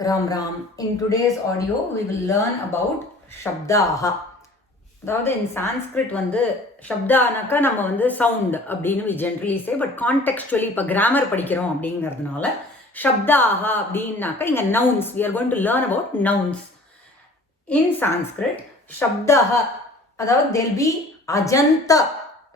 Ram Ram. In today's audio, we will learn about Śabdaha. அதாவது in Sanskrit வந்து ஷப்தானாக்கா நம்ம வந்து சவுண்ட் அப்படின்னு we generally say, but contextually இப்போ கிராமர் படிக்கிறோம் அப்படிங்கிறதுனால ஷப்தாஹா அப்படின்னாக்கா இங்கே nouns. We are going to learn about nouns. In Sanskrit, ஷப்தாஹா அதாவது there will be ajanta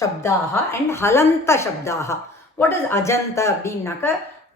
ஷப்தாஹா and halanta ஷப்தாஹா. What is ajanta அப்படின்னாக்கா,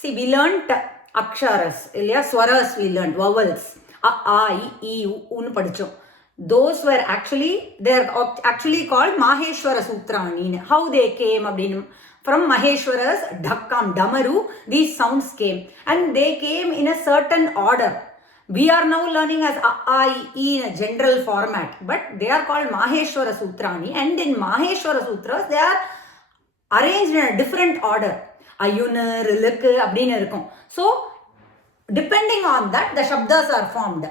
see we learnt அக்ஷாரஸ் இல்லையா, ஸ்வரஸ் we learnt, vowels, a, I, உன்னு படித்தோம். Those were they are actually called Maheshwara Sutrani. How they came abdinu, from Maheshwara's dhakkam, damaru, these sounds came and they came in a certain order. We are now learning as a, I, in a general format, but they are called Maheshwara Sutrani, and in Maheshwara Sutras they are arranged in a different order. Ayuna, rilukku abdinu irukum. So depending on that the shabdas are formed.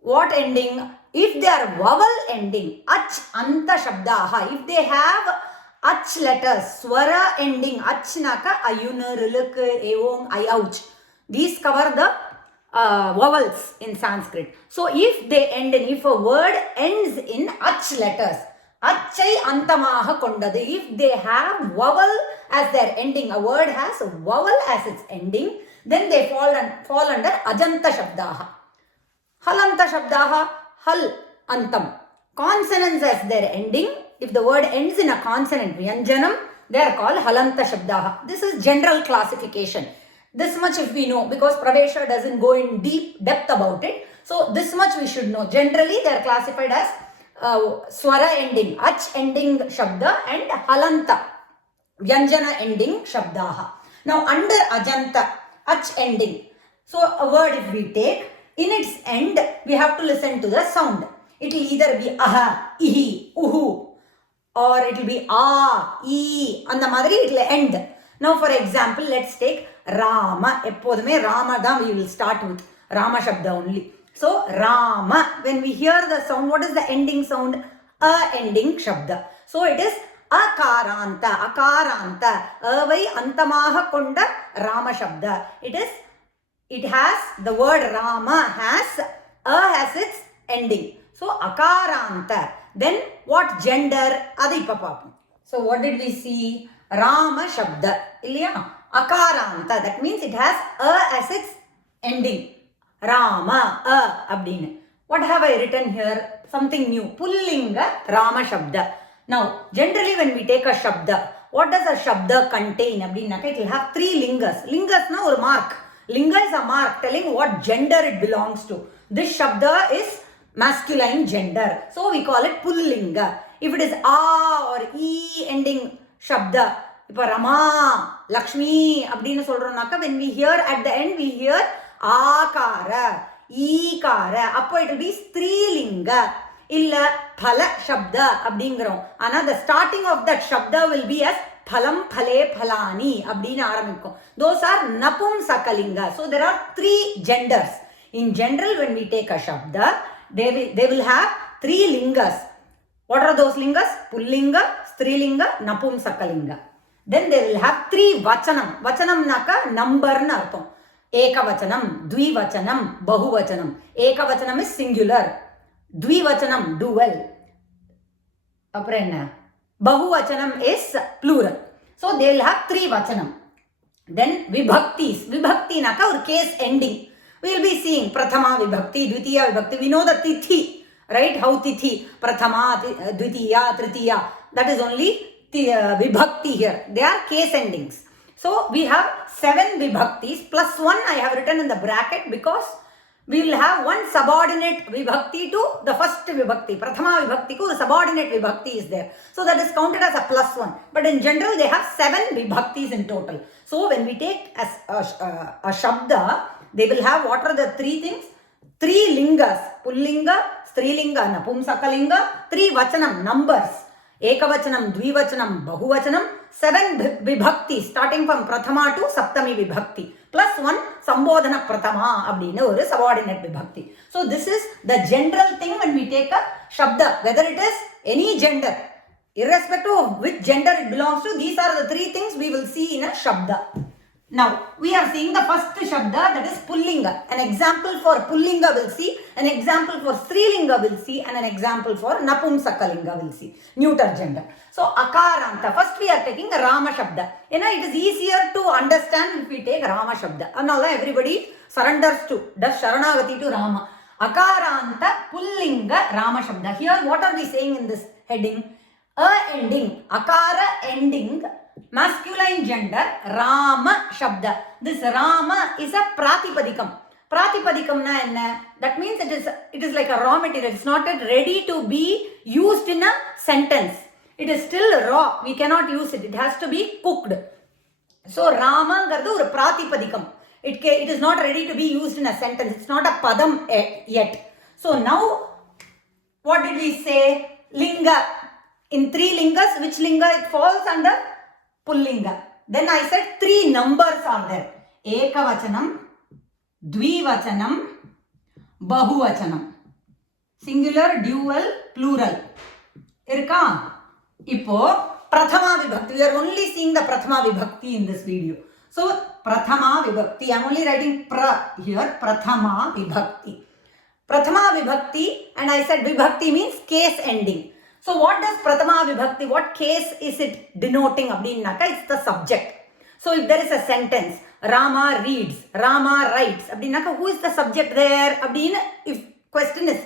What ending? If they are vowel ending, ach, anta shabdaha. If they have ach letters, swara ending, ach naka, ayuna, riluk, evom, I, ouch. These cover the vowels in Sanskrit. So if they end in, if a word ends in ach letters, achai antamaha kondadu. If they have vowel as their ending, a word has a vowel as its ending, then they fall under ajanta shabdaha. Halanta shabdaha, hal, antam. Consonants as their ending. If the word ends in a consonant, vyanjanam, they are called halanta shabdaha. This is general classification. This much if we know, because Pravesha doesn't go in depth about it. So this much we should know. Generally they are classified as swara ending, ach ending shabda, and halanta, vyanjana ending shabdaha. Now under ajanta, ach ending. So a word if we take, in its end, we have to listen to the sound. It will either be aha, ihi, uhu, or it will be ah, ee, and the madri it will end. Now for example, let's take Rama. Eppodume Rama da we will start with Rama Shabda only. So Rama, when we hear the sound, what is the ending sound? A ending Shabda. So it is akaranta, akaranta, avai antamaha konda Rama Shabda. It has, the word Rama has a as its ending. So akaranta. Then what gender? Adi papapam. So what did we see? Rama Shabda. Ilya? Akaranta. That means it has a as its ending. Rama, a, abdine. What have I written here? Something new. Pullinga Rama Shabda. Now, generally when we take a Shabda, what does a Shabda contain? Abdinaka, it will have 3 lingas. Lingas na or mark. Linga is a mark telling what gender it belongs to. This Shabda is masculine gender. So we call it Pullinga. If it is A or E ending Shabda, ipa Rama, Lakshmi, abdina solronaka, when we hear at the end, we hear Akara, Ikara. Appo it will be Strilinga. Illa Phala Shabda abdingrom. And the starting of that Shabda will be as Phalam, Phale, Phalani abdina aramikko. Those are Napumsakalinga. So there are 3 genders. In general, when we take a Shabda, they will have 3 lingas. What are those lingas? Pullinga, Strilinga, Napumsakalinga. Then they will have 3 vachanam. Vachanam naka number na artham. Ekavachanam, Dvivachanam, Bahuvachanam. Ekavachanam is singular. Dvivachanam, dual. Aprenna. Bahuvachanam is plural. So they will have 3 vachanam. Then vibhaktis. Vibhakti naka or case ending. We will be seeing prathama vibhakti, dvitiya vibhakti. We know the tithi, right? How tithi, prathama, dvitiya, tritiya. That is only vibhakti here. They are case endings. So we have 7 vibhaktis plus 1 I have written in the bracket because we will have one subordinate vibhakti to the first vibhakti. Prathama vibhakti ko subordinate vibhakti is there. So that is counted as a plus 1. But in general they have 7 vibhaktis in total. So when we take as a Shabda, they will have, what are the 3 things? 3 lingas. Pullinga, Strilinga, Napumsakalinga. 3 vachanam, numbers. Ekavachanam, Dvivachanam, Bahuvachanam. 7 vibhakti starting from prathama to saptami vibhakti. Plus 1 sambodhana prathama abdina or subordinate vibhakti. So this is the general thing when we take a Shabda. Whether it is any gender, irrespective of which gender it belongs to, these are the 3 things we will see in a Shabda. Now, we are seeing the first Shabda, that is Pullinga. An example for Pullinga we'll see, an example for Strilinga we'll see, and an example for Napumsakalinga we'll see, neuter gender. So, Akaranta. First we are taking Rama Shabda. You know, it is easier to understand if we take Rama Shabda. And now everybody surrenders to, does Sharanagati to Rama. Akaranta Pullinga Rama Shabda. Here, what are we saying in this heading? A ending, Akara ending, masculine gender, Rama Shabda. This Rama is a pratipadikam. Pratipadikam na enna? That means it is like a raw material. It's not yet ready to be used in a sentence. It is still raw. We cannot use it. It has to be cooked. So Rama gardu or pratipadikam. It is not ready to be used in a sentence. It's not a padam yet. So now, what did we say? Linga. In 3 lingas, which linga it falls under? Pullinga. Then I said 3 numbers are there. Ekavachanam, Dvivachanam, Bahuvachanam. Singular, dual, plural. Irka? Ipo, prathamA vibHakti. We are only seeing the prathamA vibHakti in this video. So, prathamA vibHakti. I am only writing pra here. PrathamA vibHakti. Prathamā vibHakti, and I said vibHakti means case ending. So what does prathamā vibHakti, what case is it denoting? Abdinaka, it's the subject. So if there is a sentence, Rama reads, Rama writes, abdinaka, who is the subject there? Abdina, if question is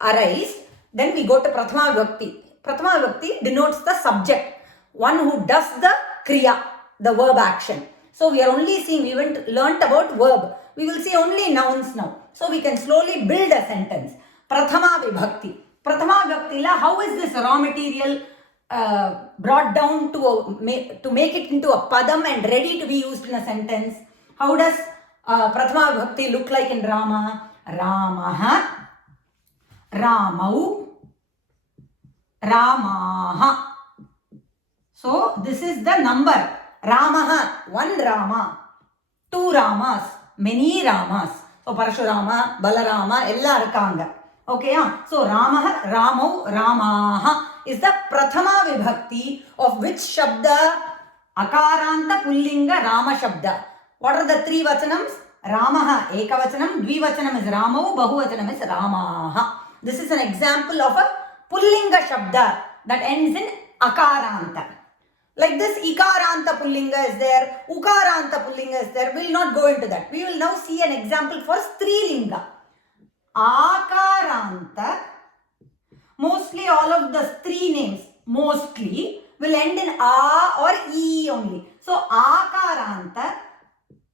arise, then we go to prathamā vibHakti. Prathamā vibHakti denotes the subject, one who does the kriya, the verb action. So we are only seeing, we haven't learnt about verb. We will see only nouns now. So we can slowly build a sentence. Prathamā vibHakti. Prathamā vibHakti la, how is this raw material brought down to make it into a padam and ready to be used in a sentence? How does prathamā vibHakti look like in Rama? Ramaha, Ramau, Ramaha. So this is the number. Ramaha, 1 Rama, 2 Ramas, many Ramas. So Parashurama, Balarama, ella irukanga. Okay, so Ramaha, Ramau, Ramaha is the prathamā vibHakti of which Shabda? Akaranta Pullinga Rama Shabda. What are the 3 vachanams? Ramaha, Ekavachanam, Dvivachanam is Ramau, Bahuvachanam is Ramaha. This is an example of a Pullinga Shabda that ends in Akaranta. Like this, Ikaranta Pullinga is there, Ukaranta Pullinga is there. We will not go into that. We will now see an example for Strilinga. Akaranta, mostly all of the 3 names, mostly, will end in A or E only. So, Akaranta,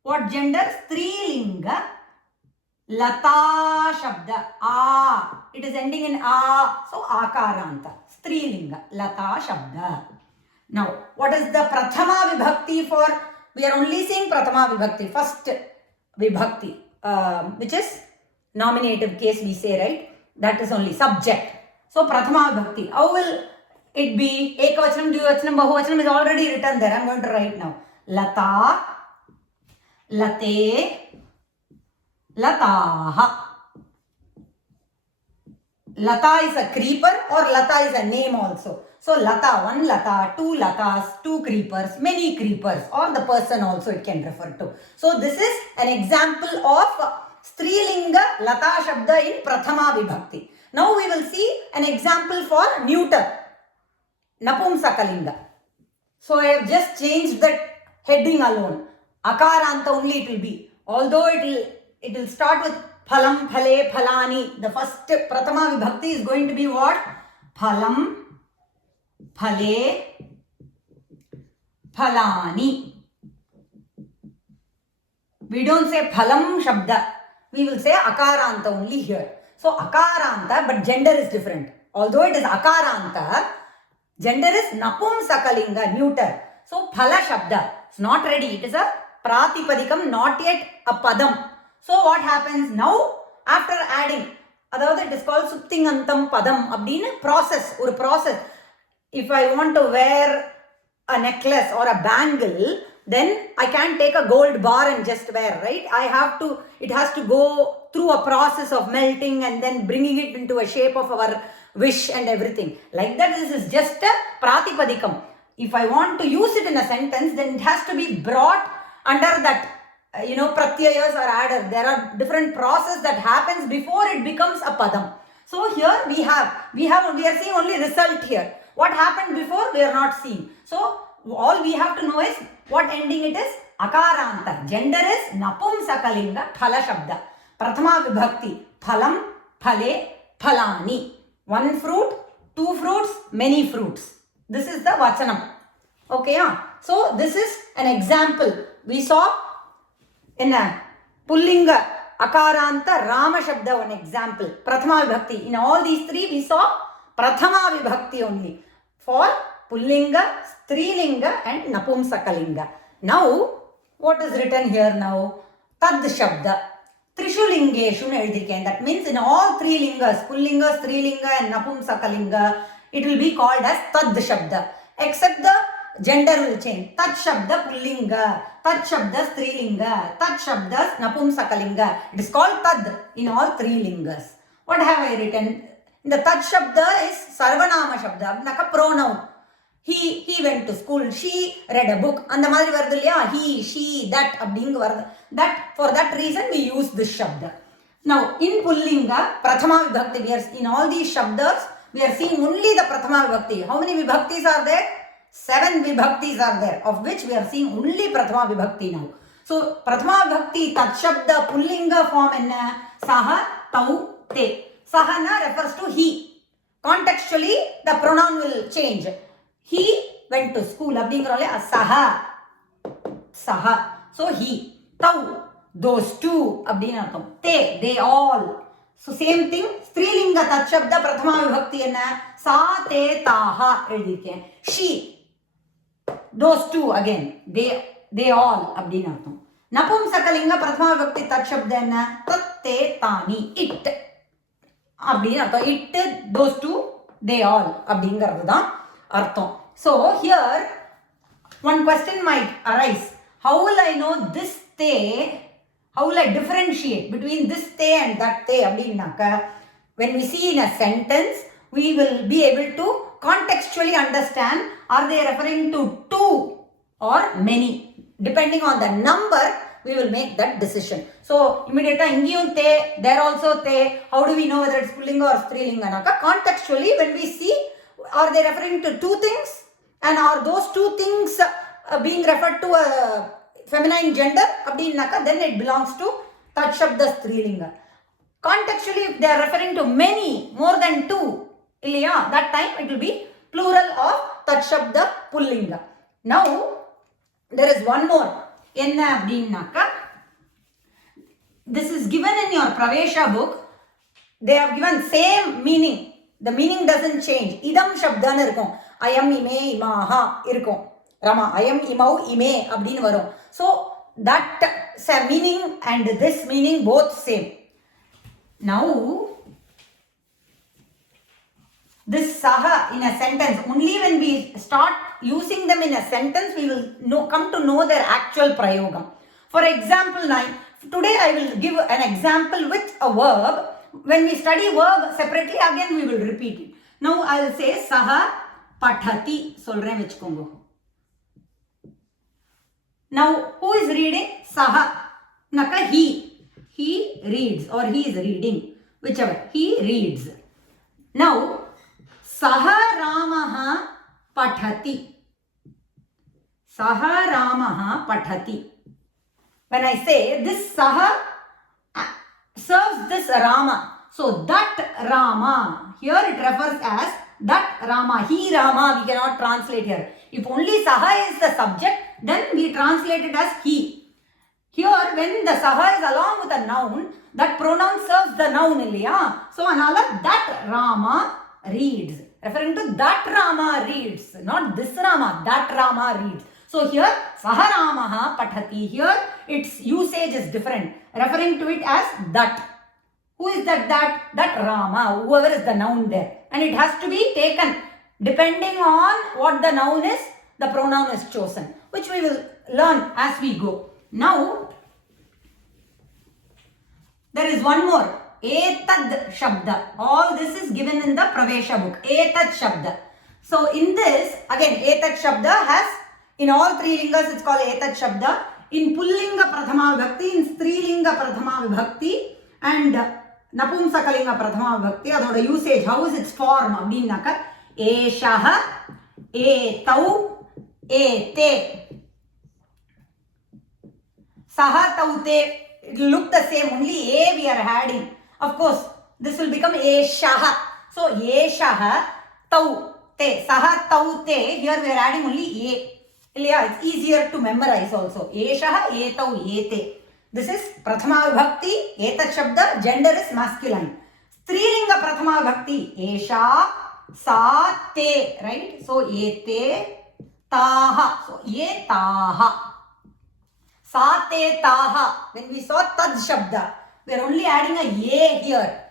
what gender? Strilinga, Lata Shabda, A. It is ending in A. So, Akaranta, Strilinga, Lata Shabda. Now, what is the prathamā vibHakti for? We are only saying prathamā vibHakti, first vibHakti, which is nominative case we say, right? That is only subject. So, prathamā vibHakti. How will it be? Ekavachanam, Dvivachanam, Bahuvachanam is already written there. I am going to write now. Lata, Late, Lataha. Lata is a creeper or Lata is a name also. So Lata, 1 Lata, 2 Latas, 2 creepers, many creepers, or the person also it can refer to. So this is an example of Strilinga Lata Shabda in prathamā vibHakti. Now we will see an example for neuter, Napumsakalinga. So I have just changed that heading alone. Akaranta only it will be. Although it will start with Phalam, Phale, Phalani. The first prathamā vibHakti is going to be what? Phalam, Phale, Phalani. We don't say Phalam Shabda. We will say Akaranta only here. So Akaranta, but gender is different. Although it is Akaranta, gender is Napumsakalinga, neuter. So Phala Shabda, it's not ready. It is a Pratipadikam, not yet a Padam. So what happens now? After adding, அதாவது it is called Suptingantam Padam அப்படின்னு ஒரு process. If I want to wear a necklace or a bangle, then I can't take a gold bar and just wear, right? It has to go through a process of melting and then bringing it into a shape of our wish and everything. Like that, this is just a Pratipadikam. If I want to use it in a sentence, then it has to be brought under that, pratyayas are added. There are different process that happens before it becomes a padam. So here we are seeing only result here. What happened before we are not seeing. So all we have to know is what ending it is. Akaranta. Gender is napumsakalinga phala shabda. Prathama vibhakti. Phalam, phale, phalani. One fruit, two fruits, many fruits. This is the vachanam. Okay, yeah. So this is an example. We saw in a pullinga akaranta rama shabda, one example. Prathama vibhakti. In all these three we saw prathama vibhakti only. For pullinga, strilinga and napumsakalinga. Now, what is written here now? Tad shabda. Trishulingeshu ezhudiriken. That means in all three lingas, pullinga, strilinga and napumsakalinga, it will be called as tad shabda. Except the gender will change. Tat shabda pullinga, tat shabda strilinga, tat shabda napumsakalinga. It is called tad in all three lingas. What have I written? The tat shabda is sarvanama shabda, like a pronoun. He went to school, she read a book. And the madri varudhu, he, she, that, abdinga varudhu. That, for that reason we use this shabda. Now, in pullinga, prathama vibhakti, we are in all these shabdas, we are seeing only the prathama vibhakti. How many vibhaktis are there? 7 vibhaktis are there, of which we are seeing only prathama vibhakti now. So, prathama vibhakti, tat shabda, pullinga form enna? Saha, tau, te. Sahana refers to he. Contextually, the pronoun will change. He went to school. Saha. Saha. So he. Tau. Those two. Te. They all. So same thing. Strilinga tat shabda prathama vibhakti enna? Sa te taha. She. Those two again. They all. Napumsakalinga prathama vibhakti tat shabda enna? Tat te tani. It. It. Those two. They all. So here one question might arise. How will I know this te? How will I differentiate between this te and that te? When we see in a sentence, we will be able to contextually understand, are they referring to two or many? Depending on the number, we will make that decision. So immediately ingiyum te, there also te. How do we know whether it's pullinga or strilinga? Contextually, when we see, are they referring to two things? And are those two things being referred to a feminine gender? Then it belongs to tat shabda strilinga. Contextually, if they are referring to many, more than two, that time it will be plural of tat shabda pullinga. Now, there is one more. This is given in your Pravesha book. They have given same meaning. The meaning doesn't change. Idam shabdana irukum. Ayam ime imaha irukum. Rama, ayam imau ime abdin varum. So that meaning and this meaning both same. Now, this saha in a sentence, only when we start using them in a sentence, we will come to know their actual prayogam. For example, today I will give an example with a verb. When we study verb separately, again we will repeat it. Now I will say saha pathati. Solren vechkongo. Now who is reading? Saha. Naka he. He reads or he is reading. Whichever. He reads. Now saha ramaha pathati. Saha ramaha pathati. When I say this saha serves this Rama. So that Rama, here it refers as that Rama. He Rama, we cannot translate here. If only saha is the subject, then we translate it as he. Here when the saha is along with a noun, that pronoun serves the noun. So another that Rama reads. Referring to that Rama reads. Not this Rama, that Rama reads. So here, Saharamaha pathati. Here, its usage is different. Referring to it as that. Who is that? That Rama. Whoever is the noun there. And it has to be taken. Depending on what the noun is, the pronoun is chosen. Which we will learn as we go. Now, there is one more. Etad Shabda. All this is given in the Pravesha book. Etad Shabda. So in this, again, Etad Shabda has, in all three lingas, it's called Etad Shabda. in Pullinga Prathama Vibhakti, in Strilinga Prathama Vibhakti, and Napumsakalinga Prathama Vibhakti, adoda usage, how is its form? Abdinnaka, Eshaha, Etau, Ete. Saha, Taute, it will look the same, only A we are adding. Of course, this will become Eshaha. So, Eshaha, Tau, Te, Saha, Tau, Te, here we are adding only A. Yeah, it's easier to memorize also. Eshaha, Etau, Ete. This is Prathama Vibhakti, Etat Shabda, gender is masculine. Strilinga Prathama Vibhakti, Esha, Sa, Te, right? So, Ete, Taha. So, Ye, Taha. Sa, Te, Taha. When we saw Tad Shabda, we are only adding a Ye here.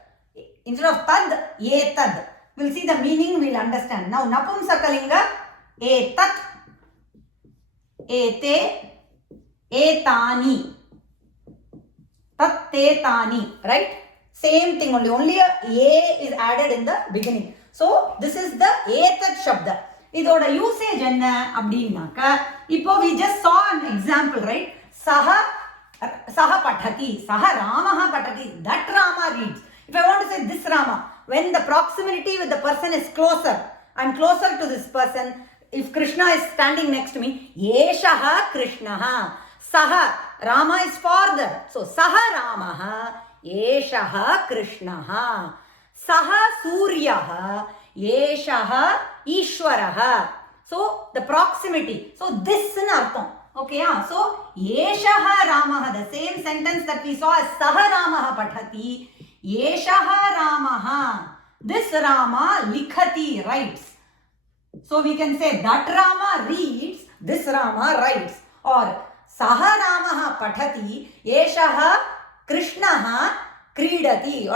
Instead of Tad, Etad. We'll see the meaning, we'll understand. Now, Napumsakalinga, Etat, Ete, Etani. Tat, Te, Tani. Right? Same thing only a is added in the beginning. So, this is the Etat Shabda. Idoda usage enna abdinnaka. Ipo we just saw an example, right? Saha Pathati. Saha Ramaha Pathati. That Rama reads. If I want to say this Rama, when the proximity with the person is closer, I am closer to this person. If Krishna is standing next to me, Yeshaha Krishnaha. Saha, Rama is farther. So, Saha Ramaha, Yeshaha Krishnaha. Saha Suryaha, Yeshaha Ishwaraha. So, the proximity. So, this is artham. Okay, so, Yeshaha Ramaha, the same sentence that we saw as Saha Ramaha Pathati, Yeshaha Ramaha. This Rama likhati, writes. So, we can say that Rama reads, this Rama writes. Or, Saha Ramaha Pathati, Yeshaha Krishnaha Kridati.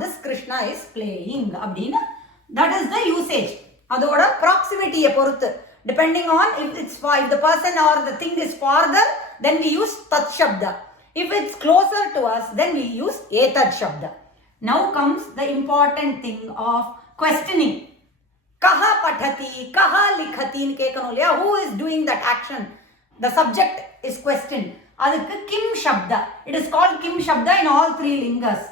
This Krishna is playing. That is the usage. Adoda proximity poruthu. Depending on if the person or the thing is farther, then we use Tat Shabda. If it's closer to us, then we use Etad Shabda. Now comes the important thing of questioning. Kaha Pathati, Kaha Likhati, who is doing that action? The subject is questioned. Adukku Kim Shabda. It is called Kim Shabda in all three lingas.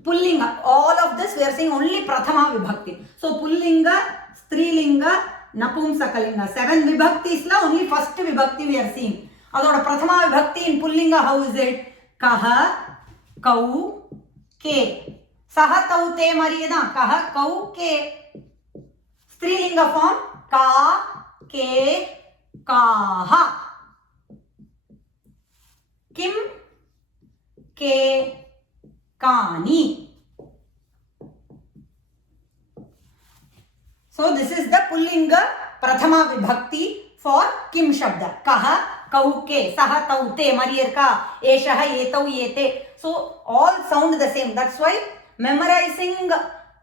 Pullinga. All of this we are saying only Prathama Vibhakti. So Pullinga, Strilinga, Napumsakalinga. 7 Vibhaktis la only first Vibhakti we are seeing. Adoda Prathama Vibhakti in Pullinga, how is it? Kaha, Kau, Ke. Saha, Tau, Te Mariyada. Kaha, Kau, Ke. Strilinga form. Ka, Ke, Kaha. Kim, Ke, Kani. So this is the Pullinga Prathama Vibhakti for Kim Shabda. Kaha, Kau, Ke, Saha, Tau, Te, Mariyarka, Eshaha, Etau, Ete. So all sound the same. That's why memorizing,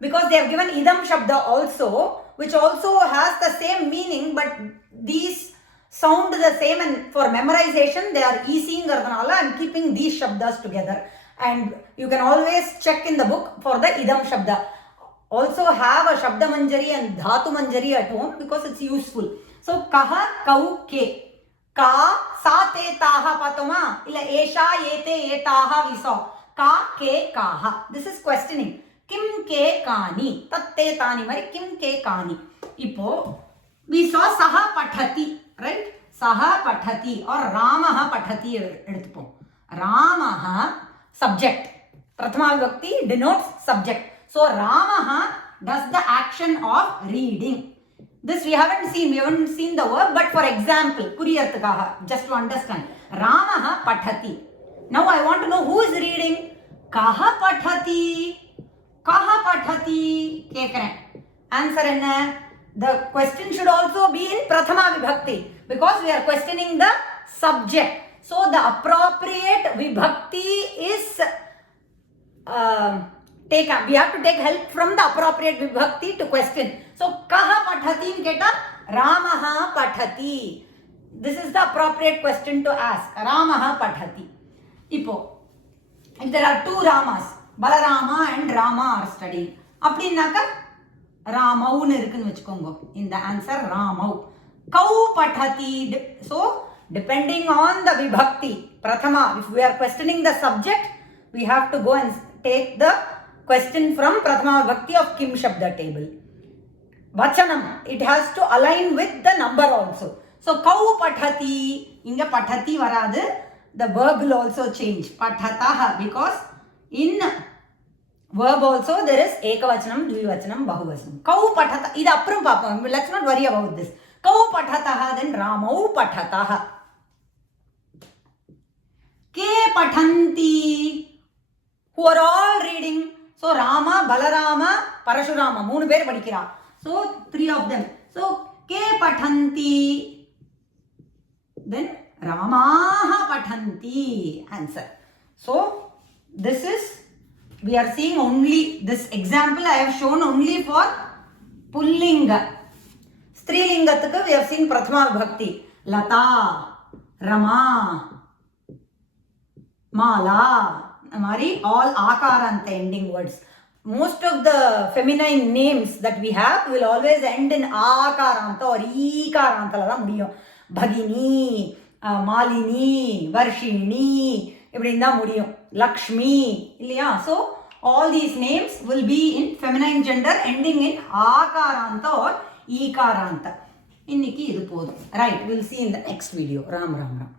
because they have given Idam Shabda also, which also has the same meaning, but these sound the same, and for memorization they are easing Ardhanala and keeping these Shabdas together. And you can always check in the book for the Idam Shabda. Also have a Shabda Manjari and Dhatu Manjari at home because it's useful. So, Kaha, Kau, Ke. Ka, Sa, Te, Taha, Patoma. Illa Esha, Ete, Etaha, we saw. Ka, Ke, Kaha. This is questioning. Kim, Ke, Kani. Tat, Te, Tani, Mari, Kim, Ke, Kani. Ipo, we saw Saha Pathati, right? Saha Pathati or Ramaha Pathati. Ramaha, subject. Prathama Vibhakti denotes subject. So, Ramaha does the action of reading. This we haven't seen the verb, but for example, Puriyarthakaha, just to understand. Ramaha Pathati. Now I want to know who is reading. Kaha Pathati. Kaha Pathati. Kekane. Answer enna? The question should also be in Prathama Vibhakti because we are questioning the subject. So the appropriate Vibhakti is we have to take help from the appropriate Vibhakti to question. So Kaha Pathati keta Ramaha Pathati. This is the appropriate question to ask. Ramaha Pathati. Ipo, if there are 2 Ramas, Balarama and Rama are studying. Apdinnaka Ramau irukku vechukongo. In the answer Ramau. Kau Pathati. So depending on the vibHakti, prathama. If we are questioning the subject, we have to go and take the question from prathama vibHakti of Kim Shabda table. Vachanam, it has to align with the number also. So, kau pathati, inga pathati varadu, the verb will also change. Pathataha, because in verb also there is ekavachanam, dvivachanam, bahuvachanam. Kau pathata, idu appuram paapam. Let's not worry about this. Kau pathataha, then Ramau pathataha. Ke pathanti, who are all reading. So Rama, Balarama, Parashurama, moonu per padikira. So 3 of them. So ke pathanti, then Ramaha pathanti. Answer. So this is, we are seeing only this example I have shown only for Pullinga. Strilingathukku we have seen prathama vibhakti. Lata, Rama, Mala, Mari, all akaranta ending words. Most of the feminine names that we have will always end in akaranta or ikaranta la dhaan mudiyum. Bhagini, Malini, Varshini, இப்படின்னு தான் முடியும். Lakshmi, இல்லையா? So all these names will be in feminine gender ending in akaranta or ikaranta. இன்னைக்கு இது போதும். Right, we'll see in the next video. Ram Ram Ram.